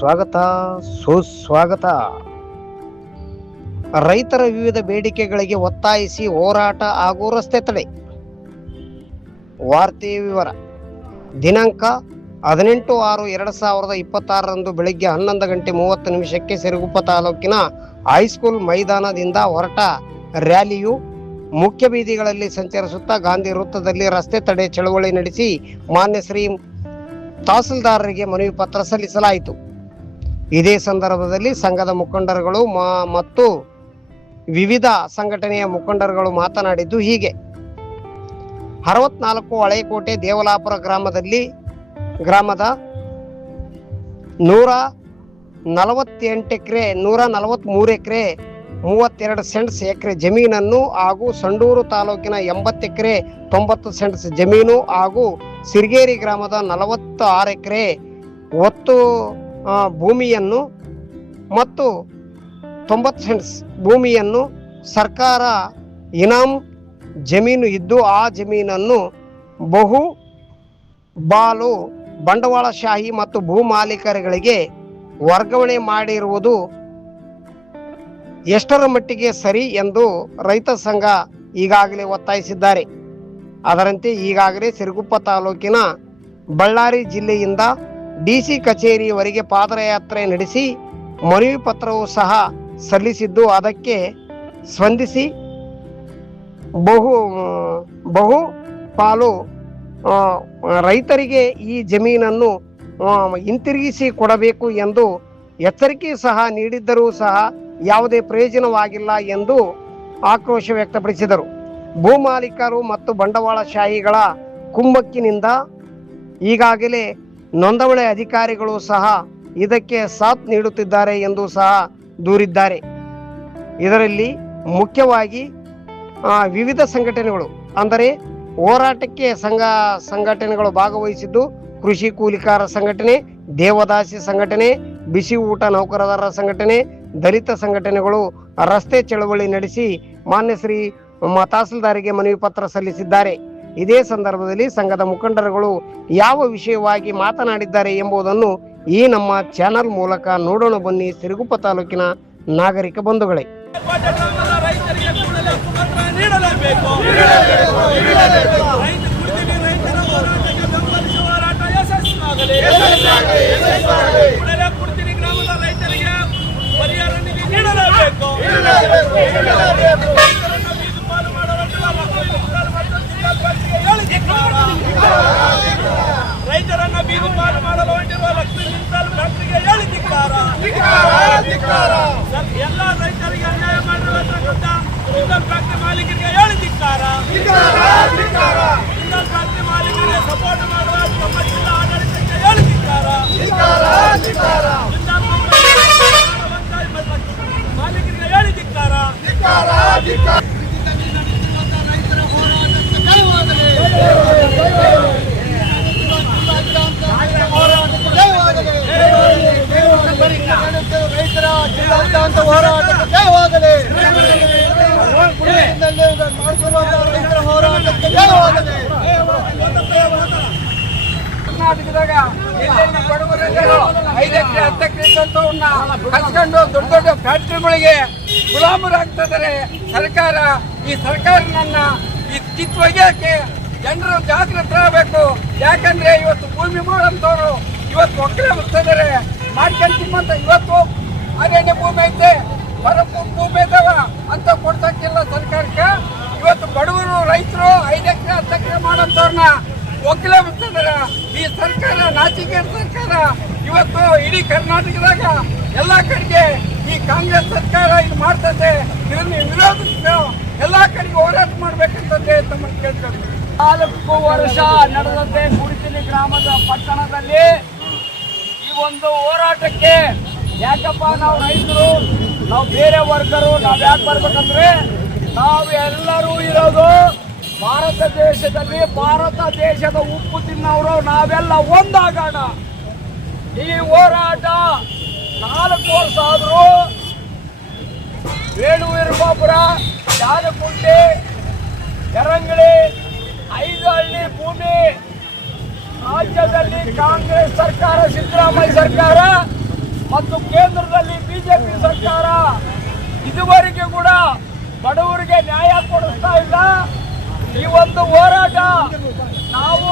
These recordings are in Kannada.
ಸ್ವಾಗತ ಸುಸ್ವಾಗತ. ರೈತರ ವಿವಿಧ ಬೇಡಿಕೆಗಳಿಗೆ ಒತ್ತಾಯಿಸಿ ಹೋರಾಟ ಹಾಗೂ ರಸ್ತೆ ತಡೆ. ವಾರ್ತೆಯ ವಿವರ. ದಿನಾಂಕ 18/6/2026 ಬೆಳಗ್ಗೆ 11:30 ಸಿರುಗುಪ್ಪ ತಾಲೂಕಿನ ಹೈಸ್ಕೂಲ್ ಮೈದಾನದಿಂದ ಹೊರಟ ರ್ಯಾಲಿಯು ಮುಖ್ಯ ಬೀದಿಗಳಲ್ಲಿ ಸಂಚರಿಸುತ್ತಾ ಗಾಂಧಿ ವೃತ್ತದಲ್ಲಿ ರಸ್ತೆ ತಡೆ ಚಳವಳಿ ನಡೆಸಿ ಮಾನ್ಯ ಶ್ರೀ ತಹಸೀಲ್ದಾರರಿಗೆ ಮನವಿ ಪತ್ರ ಸಲ್ಲಿಸಲಾಯಿತು. ಇದೇ ಸಂದರ್ಭದಲ್ಲಿ ಸಂಘದ ಮುಖಂಡರುಗಳು ಮತ್ತು ವಿವಿಧ ಸಂಘಟನೆಯ ಮುಖಂಡರುಗಳು ಮಾತನಾಡಿದ್ದು ಹೀಗೆ. 64 ಹಳೆಕೋಟೆ ದೇವಲಾಪುರ ಗ್ರಾಮದ 148 ಎಕರೆ 143 ಎಕರೆ 32 ಸೆಂಟ್ಸ್ ಎಕರೆ ಜಮೀನನ್ನು ಹಾಗೂ ಸಂಡೂರು ತಾಲೂಕಿನ 80 ಎಕರೆ 90 ಸೆಂಟ್ಸ್ ಜಮೀನು ಹಾಗೂ ಸಿರ್ಗೇರಿ ಗ್ರಾಮದ 46 ಎಕರೆ ಒತ್ತು ಭೂಮಿಯನ್ನು ಮತ್ತು 90 ಸೆಂಟ್ಸ್ ಭೂಮಿಯನ್ನು ಸರ್ಕಾರ ಇನಾಮ್ ಜಮೀನು ಇದ್ದು ಆ ಜಮೀನನ್ನು ಬಹು ಬಾಲು ಬಂಡವಾಳಶಾಹಿ ಮತ್ತು ಭೂ ಮಾಲೀಕರುಗಳಿಗೆ ವರ್ಗಾವಣೆ ಮಾಡಿರುವುದು ಎಷ್ಟರ ಮಟ್ಟಿಗೆ ಸರಿ ಎಂದು ರೈತ ಸಂಘ ಈಗಾಗಲೇ ಒತ್ತಾಯಿಸಿದ್ದಾರೆ. ಅದರಂತೆ ಈಗಾಗಲೇ ಸಿರುಗುಪ್ಪ ತಾಲೂಕಿನ ಬಳ್ಳಾರಿ ಜಿಲ್ಲೆಯಿಂದ ಡಿಸಿ ಕಚೇರಿಯವರೆಗೆ ಪಾದಯಾತ್ರೆ ನಡೆಸಿ ಮನವಿ ಪತ್ರವೂ ಸಹ ಸಲ್ಲಿಸಿದ್ದು, ಅದಕ್ಕೆ ಸ್ಪಂದಿಸಿ ಬಹು ಪಾಲು ರೈತರಿಗೆ ಈ ಜಮೀನನ್ನು ಹಿಂತಿರುಗಿಸಿ ಕೊಡಬೇಕು ಎಂದು ಎಚ್ಚರಿಕೆ ಸಹ ನೀಡಿದ್ದರೂ ಸಹ ಯಾವುದೇ ಪ್ರಯೋಜನವಾಗಿಲ್ಲ ಎಂದು ಆಕ್ರೋಶ ವ್ಯಕ್ತಪಡಿಸಿದರು. ಭೂ ಮಾಲೀಕರು ಮತ್ತು ಬಂಡವಾಳಶಾಹಿಗಳ ಕುಮ್ಮಕ್ಕಿನಿಂದ ಈಗಾಗಲೇ ನೋಂದಣಿ ಅಧಿಕಾರಿಗಳು ಸಹ ಇದಕ್ಕೆ ಸಾಥ್ ನೀಡುತ್ತಿದ್ದಾರೆ ಎಂದು ಸಹ ದೂರಿದ್ದಾರೆ. ಇದರಲ್ಲಿ ಮುಖ್ಯವಾಗಿ ವಿವಿಧ ಸಂಘಟನೆಗಳು ಅಂದರೆ ಹೋರಾಟಕ್ಕೆ ಸಂಘಟನೆಗಳು ಭಾಗವಹಿಸಿದ್ದು ಕೃಷಿ ಕೂಲಿಕಾರ ಸಂಘಟನೆ, ದೇವದಾಸಿ ಸಂಘಟನೆ, ಬಿಸಿ ಊಟ ನೌಕರರ ಸಂಘಟನೆ, ದಲಿತ ಸಂಘಟನೆಗಳು ರಸ್ತೆ ಚಳವಳಿ ನಡೆಸಿ ಮಾನ್ಯ ಶ್ರೀ ತಹಸೀಲ್ದಾರಿಗೆ ಮನವಿ ಪತ್ರ ಸಲ್ಲಿಸಿದ್ದಾರೆ. ಇದೇ ಸಂದರ್ಭದಲ್ಲಿ ಸಂಘದ ಮುಖಂಡರುಗಳು ಯಾವ ವಿಷಯವಾಗಿ ಮಾತನಾಡಿದ್ದಾರೆ ಎಂಬುದನ್ನು ಈ ನಮ್ಮ ಚಾನೆಲ್ ಮೂಲಕ ನೋಡೋಣ ಬನ್ನಿ. ಸಿರುಗುಪ್ಪ ತಾಲೂಕಿನ ನಾಗರಿಕ ಬಂಧುಗಳೇ, ರೈತರನ್ನ ಬೀದಿ ಪಾಲು ಮಾಡಲು ಹೊಂಟಿರುವ ಲಕ್ಷ್ಮೀ ಮಿತ್ತಲ್ ಫ್ಯಾಕ್ಟರಿಗೆ ಹೇಳಿ ಧಿಕ್ಕಾರ. ಎಲ್ಲ ರೈತರಿಗೆ ಅನ್ಯಾಯ ಮಾಡಿರುವಂತ ಮಿತ್ತಲ್ ಫ್ಯಾಕ್ಟರಿ ಮಾಲೀಕರಿಗೆ ಹೇಳಿ ಧಿಕ್ಕಾರ. ಮಿತ್ತಲ್ ಫ್ಯಾಕ್ಟರಿ ಮಾಲೀಕರಿಗೆ ಸಪೋರ್ಟ್ ಮಾಡುವ ನಮ್ಮ ಜಿಲ್ಲಾ ಆಡಳಿತಕ್ಕೆ ಹೇಳಿ ಧಿಕ್ಕಾರ. ಮಾಲೀಕರಿಗೆ ಹೇಳಿ ಧಿಕ್ಕಾರ. ರೈತರ ಹೋರಾಟಕ್ಕೆ ಜಯವಾಗಲಿ. ರೈತರ ಜಿಲ್ಲಾದ್ಯಂತ ಹೋರಾಟಕ್ಕೆ ಜಯವಾಗಲಿ. ರೈತರ ಹೋರಾಟಕ್ಕೆ ಜಯವಾಗಲಿ. ಕರ್ನಾಟಕದಾಗ ಎಲ್ಲೆಲ್ಲಿ ಬಡವರೆಲ್ಲರೂ 5 ಎಕರೆ 10 ಎಕರೆ ಇದ್ದಂಥವನ್ನ ಕಸ್ಕೊಂಡು ದೊಡ್ಡ ದೊಡ್ಡ ಫ್ಯಾಕ್ಟ್ರಿಗಳಿಗೆ ಗುಲಾಮರಾಗ್ತಿದ್ದಾರೆ ಸರ್ಕಾರ. ಈ ಸರ್ಕಾರನನ್ನ ಕಿತ್ತೊಗೆಯಕ್ಕೆ ಜನರು ಜಾಗೃತರಾಗಬೇಕು. ಯಾಕಂದ್ರೆ ಇವತ್ತು ಭೂಮಿ ಮಾಡೋಂಥವ್ರು ಇವತ್ತು ಒಕ್ಕಲೆ ಬರ್ತಿದ್ದಾರೆ ಮಾಡ್ಕೊಂತಿಮ್ಮಂತ. ಇವತ್ತು ಅರಣ್ಯ ಭೂಮಿ ಐತೆ, ಹೊರ ಭೂಮಿ ಇದಾವ ಅಂತ ಕೊಡ್ಸಕ್ಕಿಲ್ಲ ಸರ್ಕಾರಕ್ಕೆ. ಇವತ್ತು ಬಡವರು ರೈತರು 5 ಎಕರೆ 10 ಎಕರೆ ಮಾಡೋಂಥವ್ರನ್ನ ಒಕ್ಕಲೆ ಬರ್ತಿದ್ದಾರೆ. ಈ ಸರ್ಕಾರ ನಾಚಿಕೆ ಸರ್ಕಾರ. ಇವತ್ತು ಇಡೀ ಕರ್ನಾಟಕದಾಗ ಎಲ್ಲಾ ಕಡೆಗೆ ಈ ಕಾಂಗ್ರೆಸ್ ಸರ್ಕಾರ ಇದು ಮಾಡ್ತದೆ. ಇದನ್ನು ವಿರೋಧಿಸಿ ಎಲ್ಲಾ ಕಡೆಗೆ ಹೋರಾಟ ಮಾಡ್ಬೇಕಂತಂದೆ ತಮ್ಮನ್ನು ಕೇಳ್ಕೊಂಡು 4 ವರ್ಷ ನಡೆದಂತೆ ಗುಡಿಸಿಲಿ ಗ್ರಾಮದ ಪಟ್ಟಣದಲ್ಲಿ ಈ ಒಂದು ಹೋರಾಟಕ್ಕೆ ಯಾಕಪ್ಪ ನಾವು ರೈತರು, ನಾವು ಬೇರೆ ವರ್ಗರು ನಾವು ಯಾಕೆ ಬರ್ಬೇಕಂದ್ರೆ ನಾವು ಎಲ್ಲರೂ ಇರೋದು ಭಾರತ ದೇಶದಲ್ಲಿ. ಭಾರತ ದೇಶದ ಉಪ್ಪು ತಿನ್ನವರು ನಾವೆಲ್ಲ ಒಂದಾಗೋಣ. ಈ ಹೋರಾಟ 4 ವರ್ಷ ಆದರೂ ವೇಣುವೀರಪಾಪುರ, ಜಾಲಕುಂಟೆ, ಯರಂಗಳಿ 5 ಹಳ್ಳಿ ಭೂಮಿ ರಾಜ್ಯದಲ್ಲಿ ಕಾಂಗ್ರೆಸ್ ಸರ್ಕಾರ, ಸಿದ್ದರಾಮಯ್ಯ ಸರ್ಕಾರ ಮತ್ತು ಕೇಂದ್ರದಲ್ಲಿ ಬಿಜೆಪಿ ಸರ್ಕಾರ ಇದುವರೆಗೂ ಕೂಡ ಬಡವರಿಗೆ ನ್ಯಾಯ ಕೊಡಿಸ್ತಾ ಇಲ್ಲ. ಈ ಒಂದು ಹೋರಾಟ ನಾವು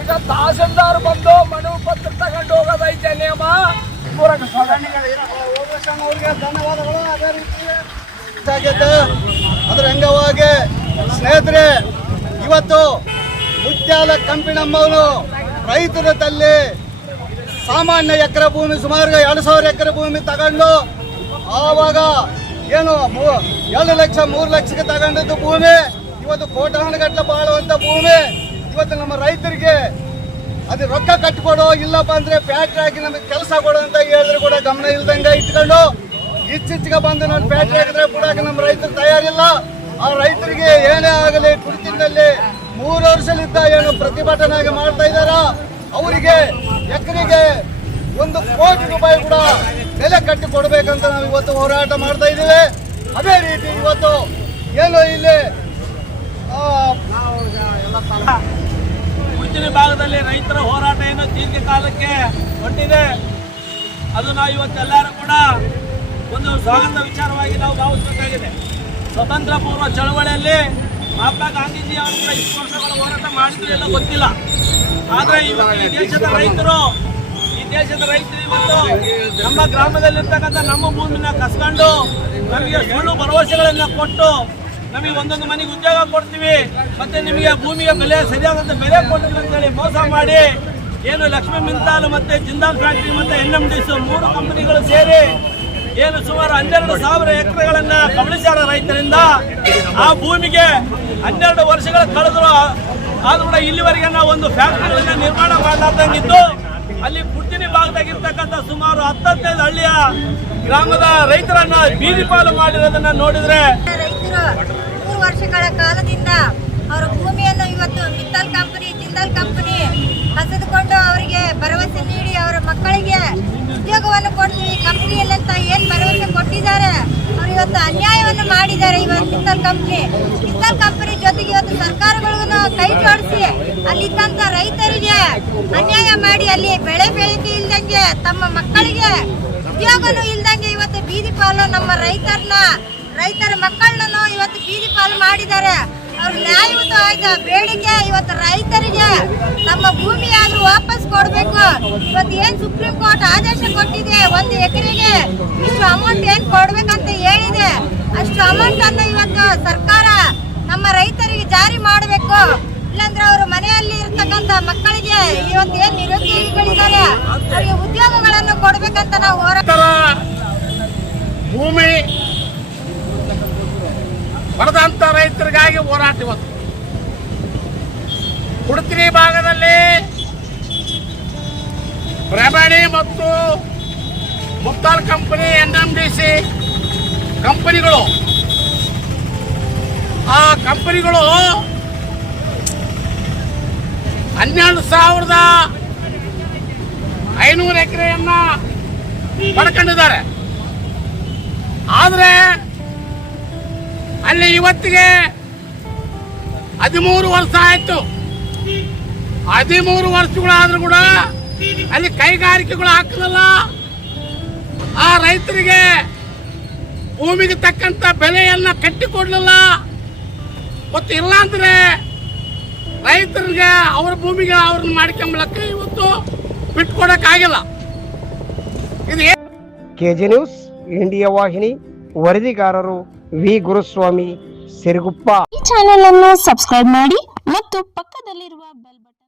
ಈಗ ತಹಸೀಲ್ದಾರ್ ಬಂದು ಮನವಿ ಪತ್ರ ತಗೊಂಡು ಹೋಗೋದೈತೆ ನಿಯಮ. ಅವ್ರಿಗೆ ಧನ್ಯವಾದಗಳು. ಅದೇ ರೀತಿ ಅದ್ರ ಅಂಗವಾಗಿ ಸ್ನೇಹಿತರೆ, ಇವತ್ತು ಮುತ್ಯಾಲ ಕಂಪಿನಮ್ಮವರು ರೈತರ ತಲ್ಲಿ ಸಾಮಾನ್ಯ ಎಕರೆ ಭೂಮಿ ಸುಮಾರು 2,000 ಎಕರೆ ಭೂಮಿ ತಗೊಂಡು ಆವಾಗ ಏನು 2 ಲಕ್ಷ 3 ಲಕ್ಷಕ್ಕೆ ತಗೊಂಡಿದ್ದು ಭೂಮಿ ಇವತ್ತು ಕೋಟಾನುಗಟ್ಟಲೆ ಬಾಳುವಂತ ಭೂಮಿ ಇವತ್ತು ನಮ್ಮ ರೈತರಿಗೆ ಅದು ರೊಕ್ಕ ಕಟ್ಟಿಕೊಡೋ, ಇಲ್ಲಪ್ಪ ಅಂದ್ರೆ ಫ್ಯಾಕ್ಟ್ರಿ ಹಾಕಿ ನಮಗೆ ಕೆಲಸ ಕೊಡು ಅಂತ ಹೇಳಿದ್ರು ಕೂಡ ಗಮನ ಇಲ್ದಂಗೆ ಇಟ್ಕೊಂಡು ಇತ್ತೀಚೆಗೆ ಬಂದು ನಾನು ಫ್ಯಾಕ್ಟ್ರಿ ಹಾಕಿದ್ರೆ ಕೂಡ ನಮ್ಮ ರೈತರು ತಯಾರಿಲ್ಲ. ಆ ರೈತರಿಗೆ ಏನೇ ಆಗಲಿ ಕುಡಿತಿನಲ್ಲಿ 3 ವರ್ಷದಿಂದ ಏನು ಪ್ರತಿಭಟನೆ ಮಾಡ್ತಾ ಇದ್ದಾರ, ಅವರಿಗೆ ಎಕರೆಗೆ 1 ಕೋಟಿ ರೂಪಾಯಿ ಕೂಡ ಬೆಲೆ ಕಟ್ಟಿ ಕೊಡ್ಬೇಕಂತ ನಾವು ಇವತ್ತು ಹೋರಾಟ ಮಾಡ್ತಾ ಇದ್ದೀವಿ. ಅದೇ ರೀತಿ ಇವತ್ತು ಏನು ಇಲ್ಲಿ ಉಡುಪಿ ಭಾಗದಲ್ಲಿ ರೈತರ ಹೋರಾಟ ಏನು ದೀರ್ಘಕಾಲಕ್ಕೆ ಹೊಂದಿದೆ. ಅದು ನಾವು ಇವತ್ತೆಲ್ಲರೂ ಕೂಡ ಒಂದು ಸ್ವಾಗತ ವಿಚಾರವಾಗಿ ನಾವು ಭಾವಿಸಬೇಕಾಗಿದೆ. ಸ್ವತಂತ್ರ ಪೂರ್ವ ಚಳವಳಿಯಲ್ಲಿ ಮಹಾತ್ಮ ಗಾಂಧೀಜಿ ಅವರು ಕೂಡ ಇಷ್ಟು ವರ್ಷಗಳ ಹೋರಾಟ ಮಾಡಿದ್ರು ಎಲ್ಲ ಗೊತ್ತಿಲ್ಲ. ಆದರೆ ಇವತ್ತು ಈ ದೇಶದ ರೈತರು ಇವತ್ತು ನಮ್ಮ ಗ್ರಾಮದಲ್ಲಿರ್ತಕ್ಕಂಥ ನಮ್ಮ ಭೂಮಿನ ಕಸ್ಕೊಂಡು ನಮಗೆ ಸುಳ್ಳು ಭರವಸೆಗಳನ್ನು ಕೊಟ್ಟು ನಮಗೆ ಒಂದೊಂದು ಮನೆಗೆ ಉದ್ಯೋಗ ಕೊಡ್ತೀವಿ, ಮತ್ತೆ ನಿಮಗೆ ಭೂಮಿಗೆ ಬೆಲೆ ಸರಿಯಾದಂಥ ಬೆಲೆ ಕೊಡ್ತೀವಿ ಅಂತೇಳಿ ಮೋಸ ಮಾಡಿ ಏನು ಲಕ್ಷ್ಮೀ ಮಿಂತಾಲ್ ಮತ್ತೆ ಜಿಂದಾಲ್ ಫ್ಯಾಕ್ಟ್ರಿ ಮತ್ತೆ NMDC 3 ಕಂಪನಿಗಳು ಸೇರಿ ಏನು ಸುಮಾರು 12,000 ಎಕರೆಗಳನ್ನ ಕಬಳಿಸ್ಯಾರ ರೈತರಿಂದ. ಆ ಭೂಮಿಗೆ 12 ವರ್ಷಗಳ ಕಳೆದ್ರು ಆದ್ರೂ ಕೂಡ ಇಲ್ಲಿವರೆಗೆ ನಾವು ಒಂದು ಫ್ಯಾಕ್ಟರಿಗಳನ್ನ ನಿರ್ಮಾಣ ಮಾಡಲಾರ್ದಂಗಿದ್ದು ಅಲ್ಲಿ ಕುಡ್ತಿನಿ ಭಾಗದಾಗಿರ್ತಕ್ಕಂಥ ಸುಮಾರು 10-15 ಹಳ್ಳಿಯ ಗ್ರಾಮದ ರೈತರನ್ನ ಬೀದಿ ಪಾಲು ಮಾಡಿರೋದನ್ನ ನೋಡಿದ್ರೆ, ರೈತರು 3 ವರ್ಷಗಳ ಕಾಲದಿಂದ ಅವರ ಭೂಮಿಯನ್ನು ಇವತ್ತು ಮಿತ್ತಲ್ ಕಂಪನಿ ಜಿಂದಾಲ್ ಕಂಪನಿ ಹಸಿದುಕೊಂಡು ಅವರಿಗೆ ಭರವಸೆ ನೀಡಿ ಅವರ ಮಕ್ಕಳಿಗೆ ಉದ್ಯೋಗವನ್ನು ಕೊಡ್ತೀವಿ ಕಂಪನಿಯಲ್ಲಂತ ಏನ್ ಭರವಸೆ ಕೊಟ್ಟಿದ್ದಾರೆ, ಅವರು ಇವತ್ತು ಅನ್ಯಾಯವನ್ನು ಮಾಡಿದ್ದಾರೆ. ಇವತ್ತು ಮಿತ್ತಲ್ ಕಂಪನಿ ಜೊತೆಗೆ ಇವತ್ತು ಸರ್ಕಾರಗಳಿಗೂ ಕೈ ಜೋಡಿಸಿ ಅಲ್ಲಿದ್ದಂತ ರೈತರಿಗೆ ಅನ್ಯಾಯ ಮಾಡಿ ಅಲ್ಲಿ ಬೆಳೆ ಬೆಳೆಕೆ ಇಲ್ದಂಗೆ ತಮ್ಮ ಮಕ್ಕಳಿಗೆ ಉದ್ಯೋಗನೂ ಇಲ್ದಂಗೆ ಇವತ್ತು ಬೀದಿ ಪಾಲು ನಮ್ಮ ರೈತರ ಮಕ್ಕಳನ್ನು ಇವತ್ತು ಬೀದಿ ಪಾಲು ಮಾಡಿದ್ದಾರೆ. ಅವ್ರ ನ್ಯಾಯಯುತವಾದ ಬೇಡಿಕೆ ಇವತ್ತು ರೈತರಿಗೆ ನಮ್ಮ ಭೂಮಿ ಆದ್ರೂ ವಾಪಸ್ ಕೊಡ್ಬೇಕು. ಇವತ್ತು ಏನ್ ಸುಪ್ರೀಂ ಕೋರ್ಟ್ ಆದೇಶ ಕೊಟ್ಟಿದೆ, 1 ಎಕರೆಗೆ ಇಷ್ಟು ಅಮೌಂಟ್ ಏನ್ ಕೊಡ್ಬೇಕಂತ ಹೇಳಿದೆ, ಅಷ್ಟು ಅಮೌಂಟ್ ಅನ್ನು ಇವತ್ತು ಸರ್ಕಾರ ನಮ್ಮ ರೈತರಿಗೆ ಜಾರಿ ಮಾಡಬೇಕು. ಇಲ್ಲಾಂದ್ರೆ ಅವರು ಮನೆಯಲ್ಲಿ ಇರ್ತಕ್ಕಂಥ ಮಕ್ಕಳಿಗೆ ಇವತ್ತು ಏನ್ ನಿರುದ್ಯೋಗಿಗಳಿದ್ದಾರೆ ಅವರಿಗೆ ಉದ್ಯೋಗಗಳನ್ನು ಕೊಡ್ಬೇಕಂತ ನಾವು ಹೋರಾಟ. ಭೂಮಿ ಬರದಂತ ರೈತರಿಗಾಗಿ ಹೋರಾಟ ಇವತ್ತು ಉಡುಪಿ ಭಾಗದಲ್ಲಿ ಬ್ರಹ್ಮಣಿ ಮತ್ತು ಮುಕ್ತಾಲ್ ಕಂಪನಿ NMDC ಕಂಪನಿಗಳು ಆ ಕಂಪನಿಗಳು 12,500 ಎಕರೆಯನ್ನ ಪಡ್ಕೊಂಡಿದ್ದಾರೆ. ಆದರೆ ಅಲ್ಲಿ ಇವತ್ತಿಗೆ 13 ವರ್ಷ ಆಯ್ತು. 13 ವರ್ಷಗಳಾದ್ರೂ ಕೂಡ ಅಲ್ಲಿ ಕೈಗಾರಿಕೆಗಳು ಹಾಕಲಿಲ್ಲ. ಆ ರೈತರಿಗೆ ಭೂಮಿಗೆ ತಕ್ಕಂತ ಬೆಲೆಯನ್ನ ಕಟ್ಟಿಕೊಡ್ಲಿಲ್ಲ. ಮತ್ತು ಇಲ್ಲಾಂದ್ರೆ ರೈತರಿಗೆ ಅವರ ಭೂಮಿಗೆ ಅವ್ರನ್ನ ಮಾಡ್ಕೊಂಬಲಕ್ಕೆ ಇವತ್ತು ಬಿಟ್ಕೊಡಕ್ಕಾಗಿಲ್ಲ. ಇದು KG ನ್ಯೂಸ್ ಇಂಡಿಯಾ ವಾಹಿನಿ, ವರದಿಗಾರರು ವಿ ಗುರುಸ್ವಾಮಿ, ಸಿರುಗುಪ್ಪ. ಈ ಚಾನೆಲ್ ಅನ್ನು ಸಬ್ಸ್ಕ್ರೈಬ್ ಮಾಡಿ ಮತ್ತು ಪಕ್ಕದಲ್ಲಿರುವ ಬೆಲ್ ಬಟನ್